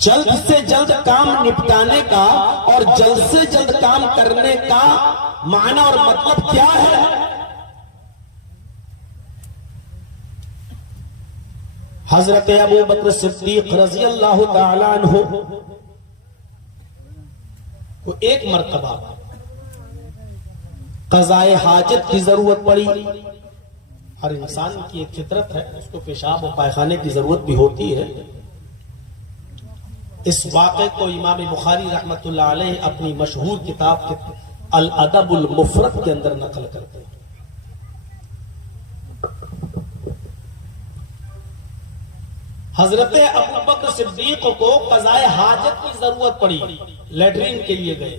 जल्द से जल्द काम निपटाने का और जल्द से जल्द काम करने का माना और मतलब क्या है? हजरत अबू बकर सिद्दीक रज़ी अल्लाह ताला अन्हु को एक मर्तबा क़ज़ाए हाजत की जरूरत पड़ी। हर इंसान की एक फितरत है, उसको पेशाब और पायखाने की जरूरत भी होती है। इस वाक़े को इमाम बुखारी रहमतुल्लाह अलैह अपनी मशहूर किताब के अल अदबुल मुफरद के अंदर नकल करते हैं। हजरत अबू बकर सिद्दीक को क़ज़ाए हाजत की जरूरत पड़ी, लेटरिन के लिए गए।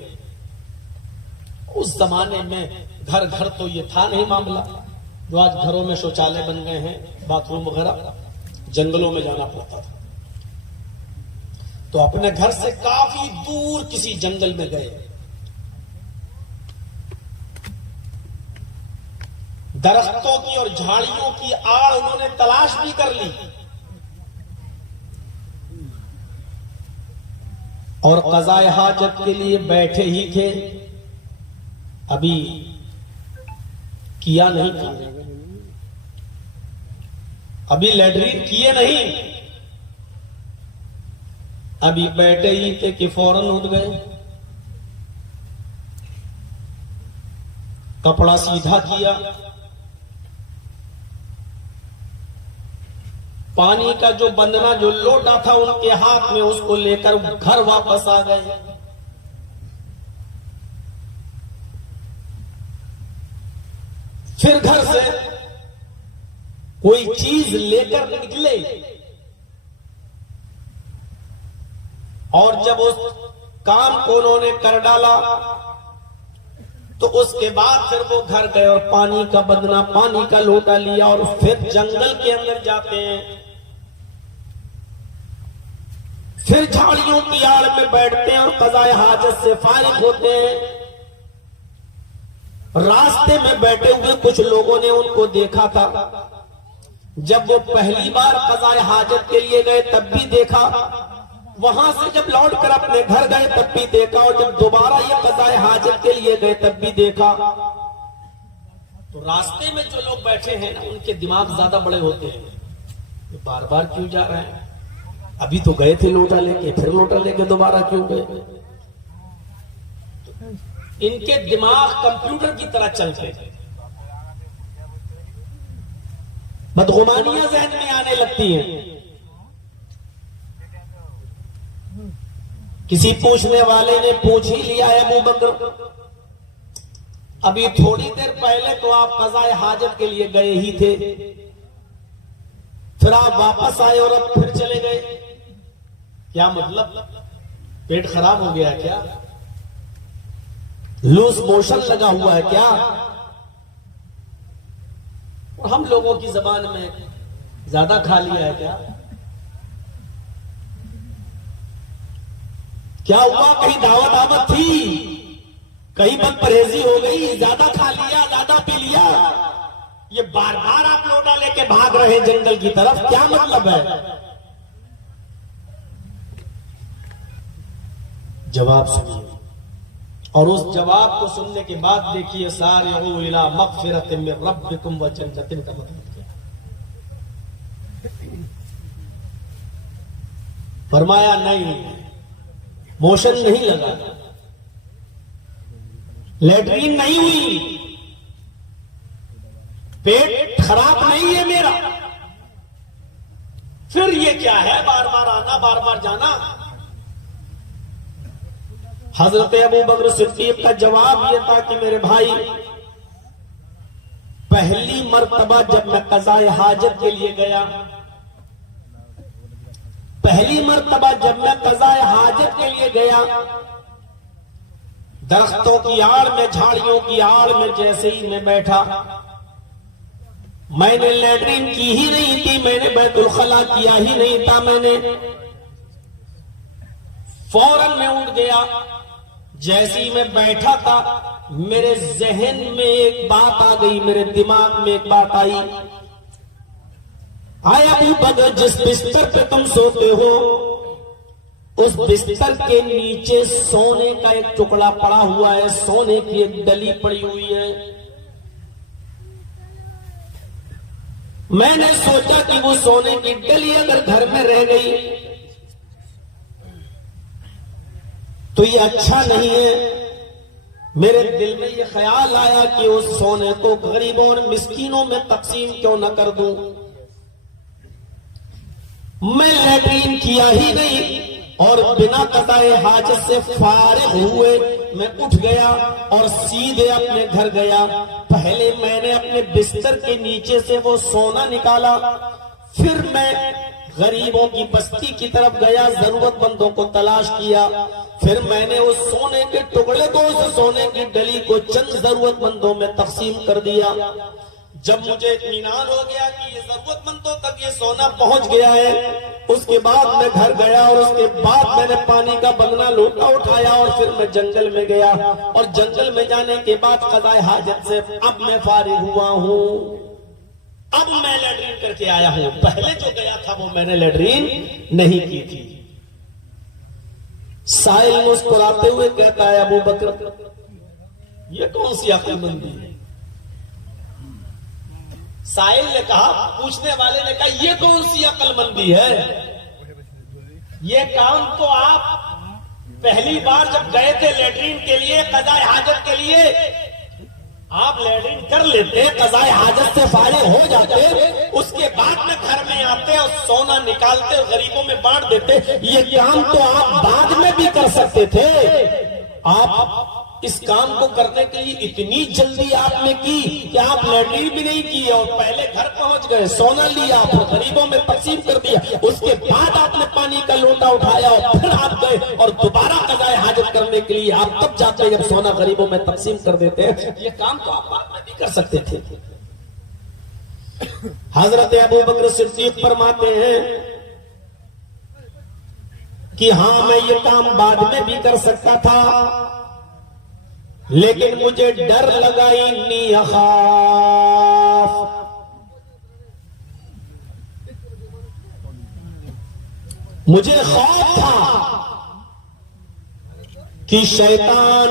उस जमाने में घर घर तो ये था नहीं मामला, जो आज घरों में शौचालय बन गए हैं, बाथरूम वगैरह, जंगलों में जाना पड़ता था। तो अपने घर से काफी दूर किसी जंगल में गए, दरख्तों की और झाड़ियों की आड़ उन्होंने तलाश भी कर ली और क़ज़ाए हाजत के लिए बैठे ही थे। अभी किया नहीं था, अभी लैट्रिन किए नहीं, अभी बैठे ही थे कि फौरन उठ गए, कपड़ा सीधा किया, पानी का जो बंदना जो लोटा था उनके हाथ में, उसको लेकर घर वापस आ गए। फिर घर से कोई चीज लेकर निकले और जब उस काम को उन्होंने कर डाला तो उसके बाद फिर वो घर गए और पानी का बदना, पानी का लोटा लिया और फिर जंगल के अंदर जाते हैं। फिर झाड़ियों की आड़ में बैठते हैं और क़ज़ाए हाजत से फारिग होते हैं। रास्ते में बैठे हुए कुछ लोगों ने उनको देखा था। जब वो पहली बार क़ज़ाए हाजत के लिए गए तब भी देखा, वहां से जब लौट कर अपने घर गए तब भी देखा, और जब दोबारा ये क़ज़ाए हाजत के लिए गए तब भी देखा। तो रास्ते में जो लोग बैठे हैं ना, उनके दिमाग ज्यादा बड़े होते हैं, तो बार बार क्यों जा रहे हैं? अभी तो गए थे लोटा लेके, फिर लोटा लेके दोबारा क्यों गए? इनके दिमाग कंप्यूटर की तरह चलते हैं, बदगुमानियां ज़हन में आने लगती हैं। किसी पूछने वाले ने पूछ ही लिया है, अबू बकर अभी थोड़ी देर पहले तो आप क़ज़ाए हाजत के लिए गए ही थे, फिर आप वापस आए और अब फिर चले गए, क्या मतलब? पेट खराब हो गया क्या? लूज मोशन लगा हुआ है क्या? हम लोगों की जबान में ज्यादा खा लिया है क्या? क्या हुआ? कहीं दावत आवत थी, कहीं बद परहेजी हो गई, ज्यादा खा लिया, ज्यादा पी लिया? ये बार बार आप लोटा लेके भाग रहे हैं जंगल की तरफ, क्या मतलब है? जवाब सुनिए, और उस जवाब को सुनने के बाद देखिए, सारिऊ इला मग़फ़िरतिन मिन रब्बिकुम व जन्नतिन का मतलब क्या? फरमाया नहीं, मोशन नहीं लगा, लैट्रिन नहीं हुई, पेट खराब नहीं है मेरा, फिर ये क्या है बार बार आना, बार बार जाना? हजरत अबू बकर सिद्दीक का जवाब यह था कि मेरे भाई, पहली मर्तबा जब मैं क़ज़ाए हाजत के लिए गया, पहली मर्तबा जब मैं क़ज़ाए हाजत के लिए गया, दरख्तों की आड़ में, झाड़ियों की आड़ में जैसे ही मैं बैठा, मैंने लैट्रिन की ही नहीं थी, मैंने बैतुल खला किया ही नहीं था, मैंने फौरन मैं उठ गया। जैसे ही मैं बैठा था, मेरे जहन में एक बात आ गई, मेरे दिमाग में एक बात आई, आया अबू बकर, जिस बिस्तर पे तुम सोते हो उस बिस्तर के नीचे सोने का एक टुकड़ा पड़ा हुआ है, सोने की एक डली पड़ी हुई है। मैंने सोचा कि वो सोने की डली अगर घर में रह गई तो ये अच्छा नहीं है। मेरे दिल में ये ख्याल आया कि उस सोने को गरीबों और मिस्कीनों में तकसीम क्यों न कर दूं। मैं लैट्रीन किया ही नहीं और बिना कताए हाजत से फारिग हुए मैं उठ गया और सीधे अपने घर गया। पहले मैंने अपने बिस्तर के नीचे से वो सोना निकाला, फिर मैं गरीबों की बस्ती की तरफ गया, जरूरतमंदों को तलाश किया। फिर मैंने उस सोने के टुकड़े को, उस सोने की डली को चंद जरूरतमंदों में तकसीम कर दिया। जब मुझे इत्मीनान हो गया कि ये जरूरतमंदों तक ये सोना पहुंच गया है, उसके बाद मैं घर गया और उसके बाद मैंने पानी का बंगना लोटा उठाया और फिर मैं जंगल में गया। और जंगल में जाने के बाद क़ज़ाए हाजत से अब मैं फारिग हुआ हूं। अब मैं लैट्रीन करके आया हूं, पहले जो गया था वो मैंने लैट्रीन नहीं की थी। साहिल मुस्कुराते हुए कहता है, अबू बकर ये कौन सी अक्लमंदी है? साहिल ने कहा, पूछने वाले ने कहा, ये कौन सी अक्लमंदी है? ये काम तो आप पहली बार जब गए थे लैट्रीन के लिए, क़ज़ाए हाजत के लिए, आप लैट्रीन कर लेते, क़ज़ाए हाजत से फारिग हो जाते, उसके बाद में घर में आते और सोना निकालते और गरीबों में बांट देते। ये काम तो आप बाद में भी कर सकते थे। आप इस काम को करने के लिए इतनी जल्दी आपने की कि आप लैट्रीन भी नहीं की और पहले घर पहुंच गए, सोना लिया, फिर गरीबों में तकसीम कर दिया, उसके बाद आपने पानी का लोटा उठाया और फिर आप गए और दोबारा क़ज़ाए हाजत करने के लिए आप तब जाते जब सोना गरीबों में तकसीम कर देते हैं। ये काम तो आप बाद में भी कर सकते थे। हजरत अबू बकर सिद्दीक फरमाते हैं कि हाँ, मैं ये काम बाद में भी कर सकता था, लेकिन मुझे डर लगा, इन्नी अखाफ, मुझे खौफ था कि शैतान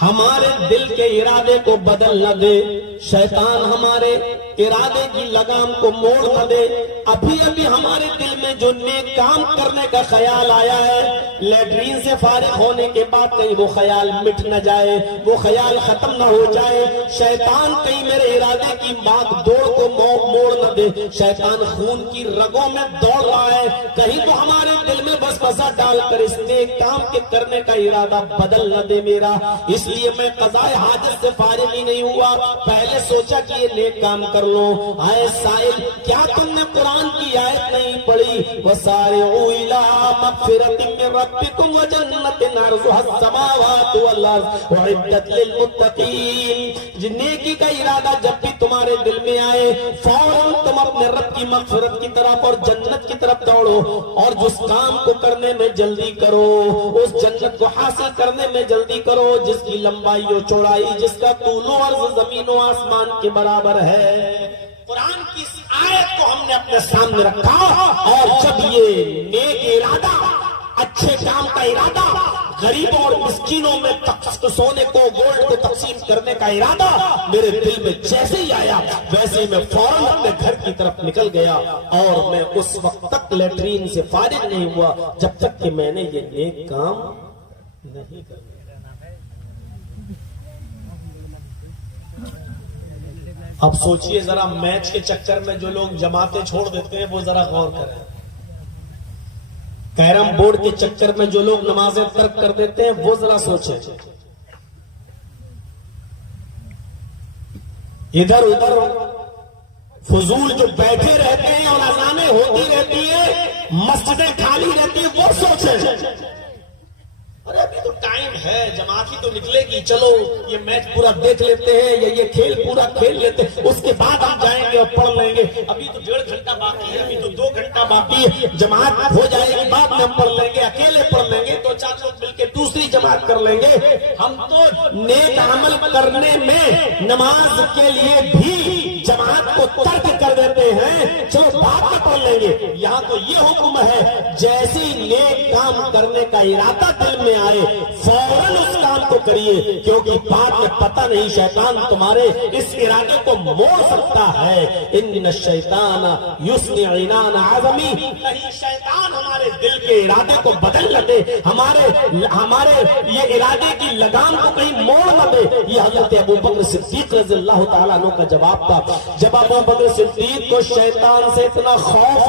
हमारे दिल के इरादे को बदल न दे, शैतान हमारे इरादे की लगाम को मोड़ न दे। अभी अभी हमारे दिल में जो नेक काम करने का ख्याल आया है, लैट्रीन से फारिग होने के बाद कहीं वो ख्याल मिट न जाए, वो ख्याल खत्म न हो जाए। शैतान कहीं मेरे इरादे की बात दौड़ को मोड़ न दे। शैतान खून की रगों में दौड़ रहा है, कहीं वो हमारे दिल में वसवसा डालकर इस नेक काम के करने का इरादा बदल न दे मेरा। इसलिए मैं क़ज़ाए हाजत से फारिग ही नहीं हुआ, पहले सोचा कि ये नेक काम कर लो। आए साहिल, क्या तुमने कुरान की आयत नहीं पढ़ी? वसारिऊ इला मग़फ़िरतिन मिन रब्बिकुम व जन्नतिन अर्ज़ुहा अस्समावातु वल अर्ज़ उइद्दत लिल मुत्तक़ीन। नेकी का इरादा जब भी तुम्हारे दिल में आए, फौरन तुम अपने रब की मग़फ़िरत की तरफ और जन्नत की तरफ दौड़ो और जिस काम को करने में जल्दी करो, उस जन्नत को हासिल करने में जल्दी करो जिसकी लंबाई और चौड़ाई, जिसका तूलो अर्ज़ ज़मीन और आसमान के बराबर है। कुरान की इस आयत को हमने अपने सामने रखा और जब ये नेक इरादा, अच्छे काम का इरादा, गरीबों और मिस्कीनों में सोने को, गोल्ड को तकसीम करने का इरादा मेरे दिल में जैसे ही आया, वैसे ही मैं फौरन अपने घर की तरफ निकल गया और मैं उस वक्त तक लैट्रीन से फारिग नहीं हुआ जब तक कि मैंने ये नेक काम नहीं कर। अब सोचिए जरा, मैच के चक्कर में जो लोग जमातें छोड़ देते हैं वो जरा गौर करें। कैरम बोर्ड के चक्कर में जो लोग नमाजें तर्क कर देते हैं वो जरा सोचें। इधर उधर फजूल जो बैठे रहते हैं और अज़ानें होती रहती है, मस्जिदें खाली रहती है, वो सोचें। अरे अभी तो टाइम है, जमात ही तो निकलेगी, चलो ये मैच पूरा देख लेते हैं या ये खेल पूरा खेल लेते हैं, उसके बाद हम जाएंगे और पढ़ लेंगे। अभी तो 1.5 घंटा बाकी है, अभी तो 2 घंटा बाकी है, जमात हो जाएगी, बाद में हम पढ़ लेंगे, अकेले पढ़ लेंगे, 2-4 लोग मिलकर दूसरी जमात कर लेंगे। हम तो नेक अमल करने में, नमाज के लिए भी जमात को तर्क कर देते हैं, चलो बात में पढ़ लेंगे। यहाँ तो ये हुक्म है, जैसे ही नेक काम करने का इरादा दिल में आए फौरन उस काम को करिए, क्योंकि बाद में पता नहीं शैतान तुम्हारे इस इरादे को मोड़ सकता है। इन्न शैतान युस्नि इनान आज़मी, कहीं शैतान हमारे दिल के इरादे को बदल न दे, हमारे ये इरादे की लगाम को कहीं मोड़ न दे। ये हजरत अबू बकर सिद्दीक रज़ियल्लाहु ताला अन्हु का जवाब था। जब अबू बकर सिद्दीक को शैतान से इतना खौफ